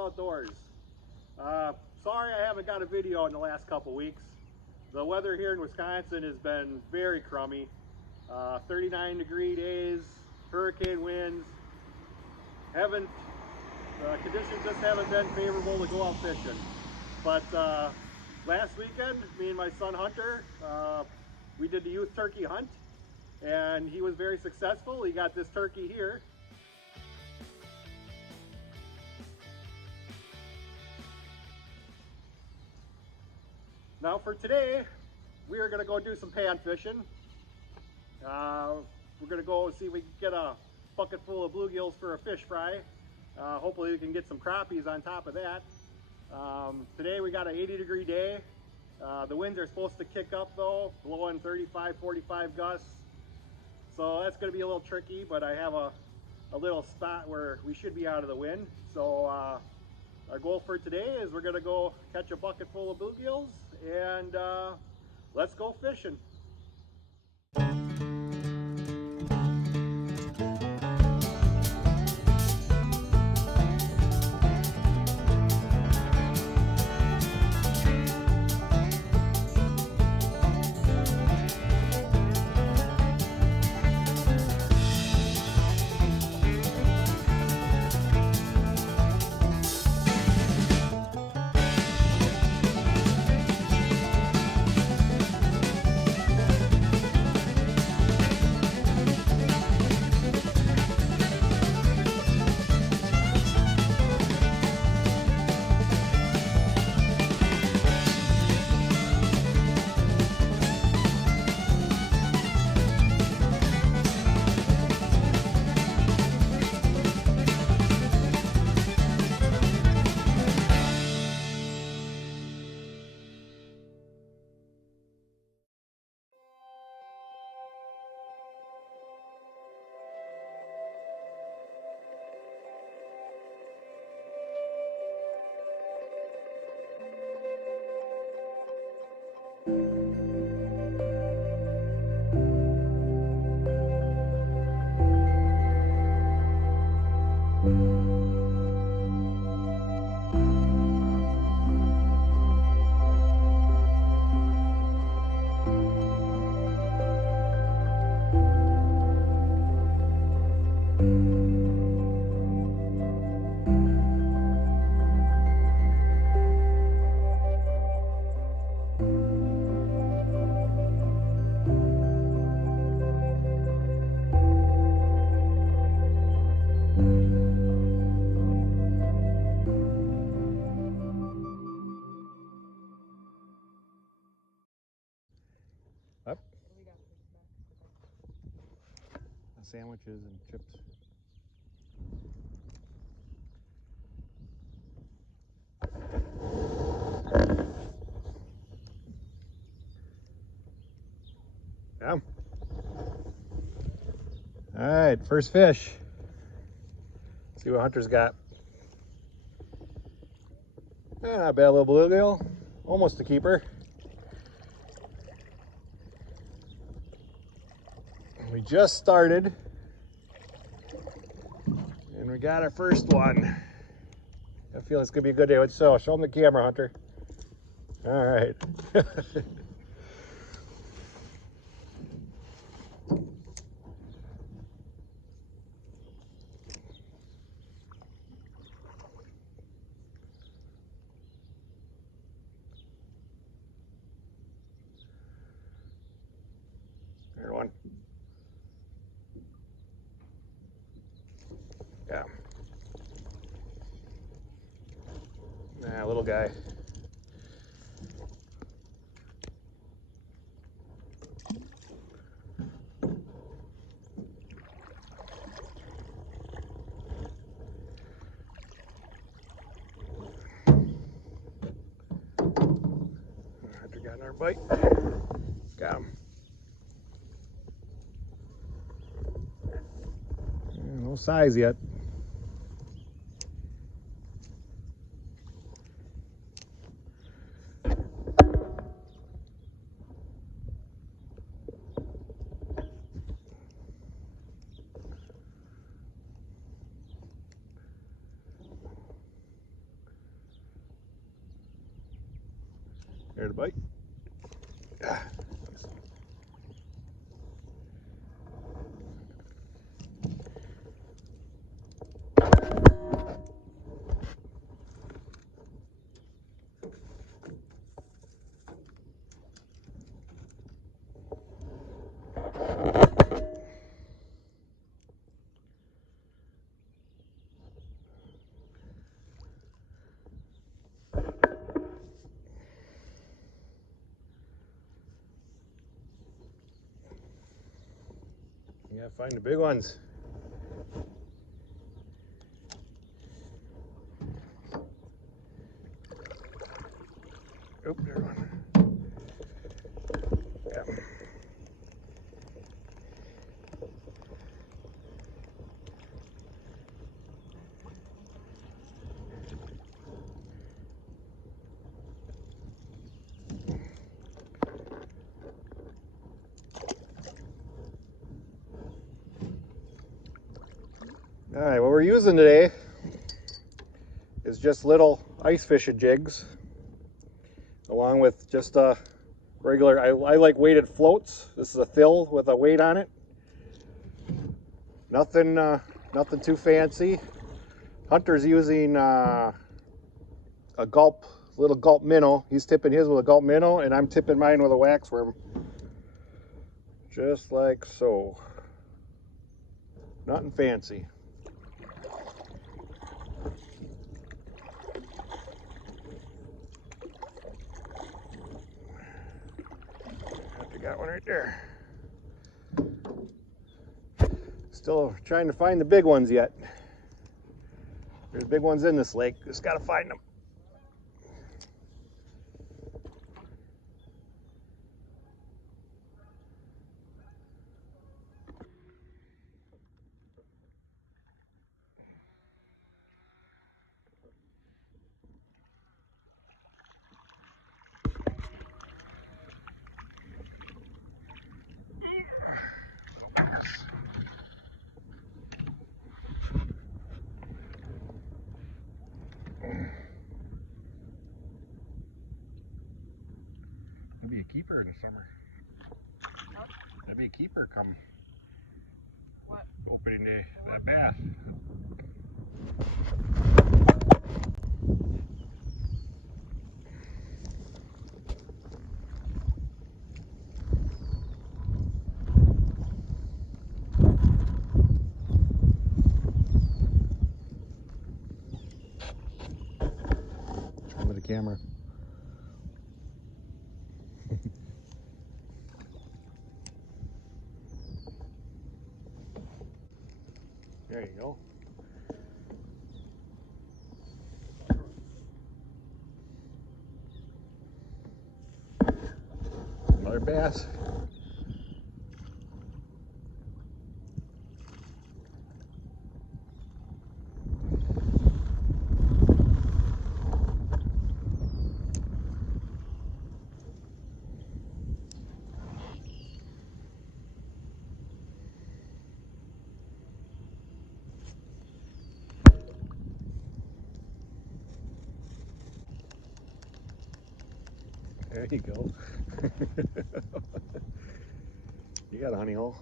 Outdoors. Sorry I haven't got a video in the last couple weeks. The weather here in Wisconsin has been very crummy. 39-degree days, hurricane winds. Conditions just haven't been favorable to go out fishing. But last weekend, me and my son Hunter, we did the youth turkey hunt, and he was very successful. He got this turkey here. Now for today, we are going to go do some pan fishing. We're going to go see if we can get a bucket full of bluegills for a fish fry. Hopefully we can get some crappies on top of that. Today we got an 80-degree day. The winds are supposed to kick up though, blowing 35, 45 gusts. So that's going to be a little tricky, but I have a little spot where we should be out of the wind. So our goal for today is we're going to go catch a bucket full of bluegills and let's go fishing. Up. Sandwiches and chips. Yeah. All right, first fish. Let's see what Hunter's got. Not bad, little bluegill. Almost a keeper. We just started and we got our first one. I feel it's gonna be a good day. So show them the camera, Hunter. All right. There's one. Yeah. Nah, little guy. Hunter got another bite. Got him. No size yet. There's the bite. You gotta find the big ones. Oh, there's one. Yeah. All right, what we're using today is just little ice fishing jigs, along with just a regular, I like weighted floats. This is a thill with a weight on it. Nothing too fancy. Hunter's using a little gulp minnow. He's tipping his with a gulp minnow, and I'm tipping mine with a waxworm. Just like so. Nothing fancy. Got one right there. Still trying to find the big ones yet. There's big ones in this lake. Just gotta find them. Maybe a keeper in the summer. Huh? Maybe a keeper come. What? Opening that bass. Try with the camera. There you go. Another bass. There you go. You got a honey hole.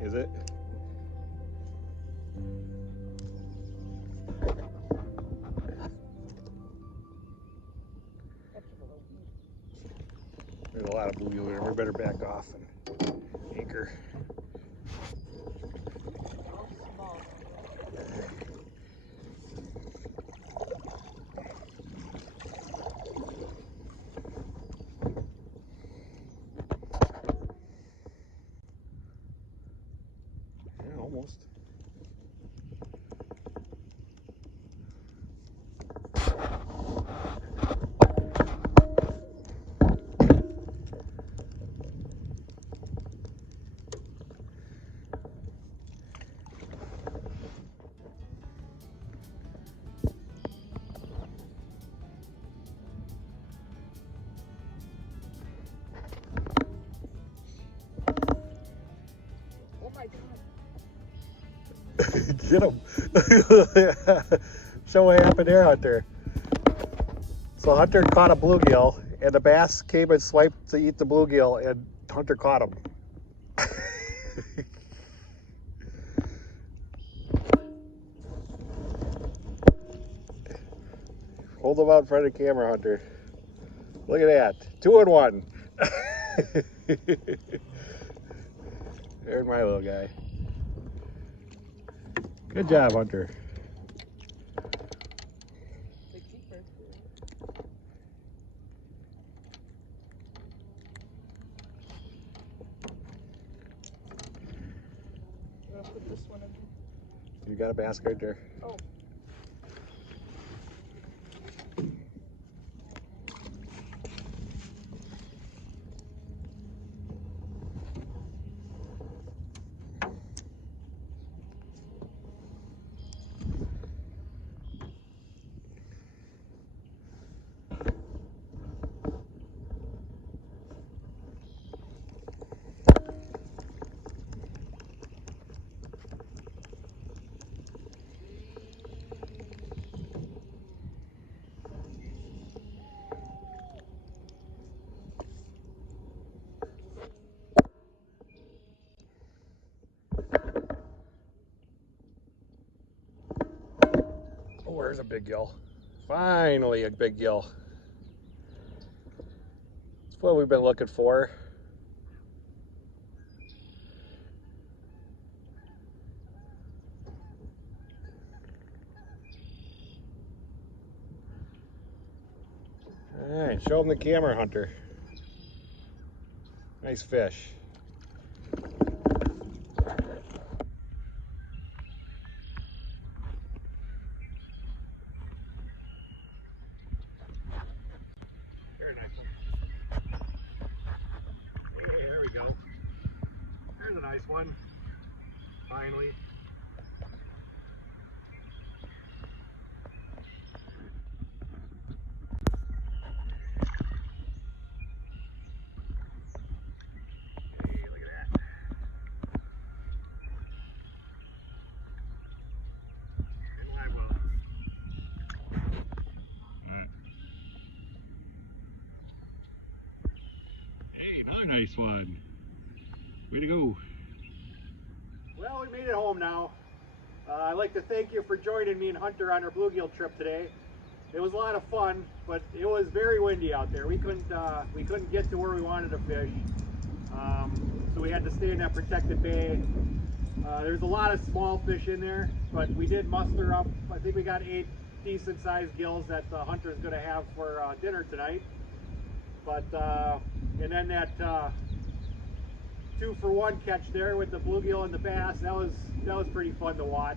Is it? a lot of bluegill here. We better back off and anchor. Yeah, almost. Get him. Show what happened there, Hunter. So Hunter caught a bluegill, and the bass came and swiped to eat the bluegill, and Hunter caught him. Hold him out in front of the camera, Hunter. Look at that. 2 in 1. There's my little guy. Good job, Hunter. Big keeper. I'm gonna put this one in. You got a basket right there. Oh. Oh, where's a big gill? Finally a big gill. That's what we've been looking for. All right, show him the camera, Hunter. Nice fish. Very nice one. Hey, there we go. There's a nice one. Finally. Hey, look at that. In live well. Hey, another nice one. Way to go. Well, we made it home now. I'd like to thank you for joining me and Hunter on our bluegill trip today. It was a lot of fun, but it was very windy out there. We couldn't get to where we wanted to fish, so we had to stay in that protected bay. There's a lot of small fish in there, but we did muster up. I think we got 8 decent-sized gills that Hunter's going to have for dinner tonight. But and then that 2-for-1 catch there with the bluegill and the bass, that was pretty fun to watch.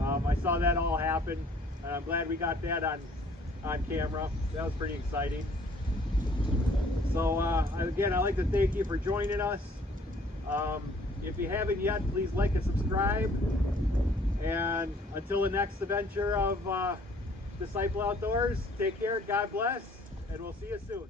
I saw that all happen, and I'm glad we got that on camera. That was pretty exciting. So again, I'd like to thank you for joining us. If you haven't yet, please like and subscribe. And until the next adventure of Disciple Outdoors, take care, God bless, and we'll see you soon.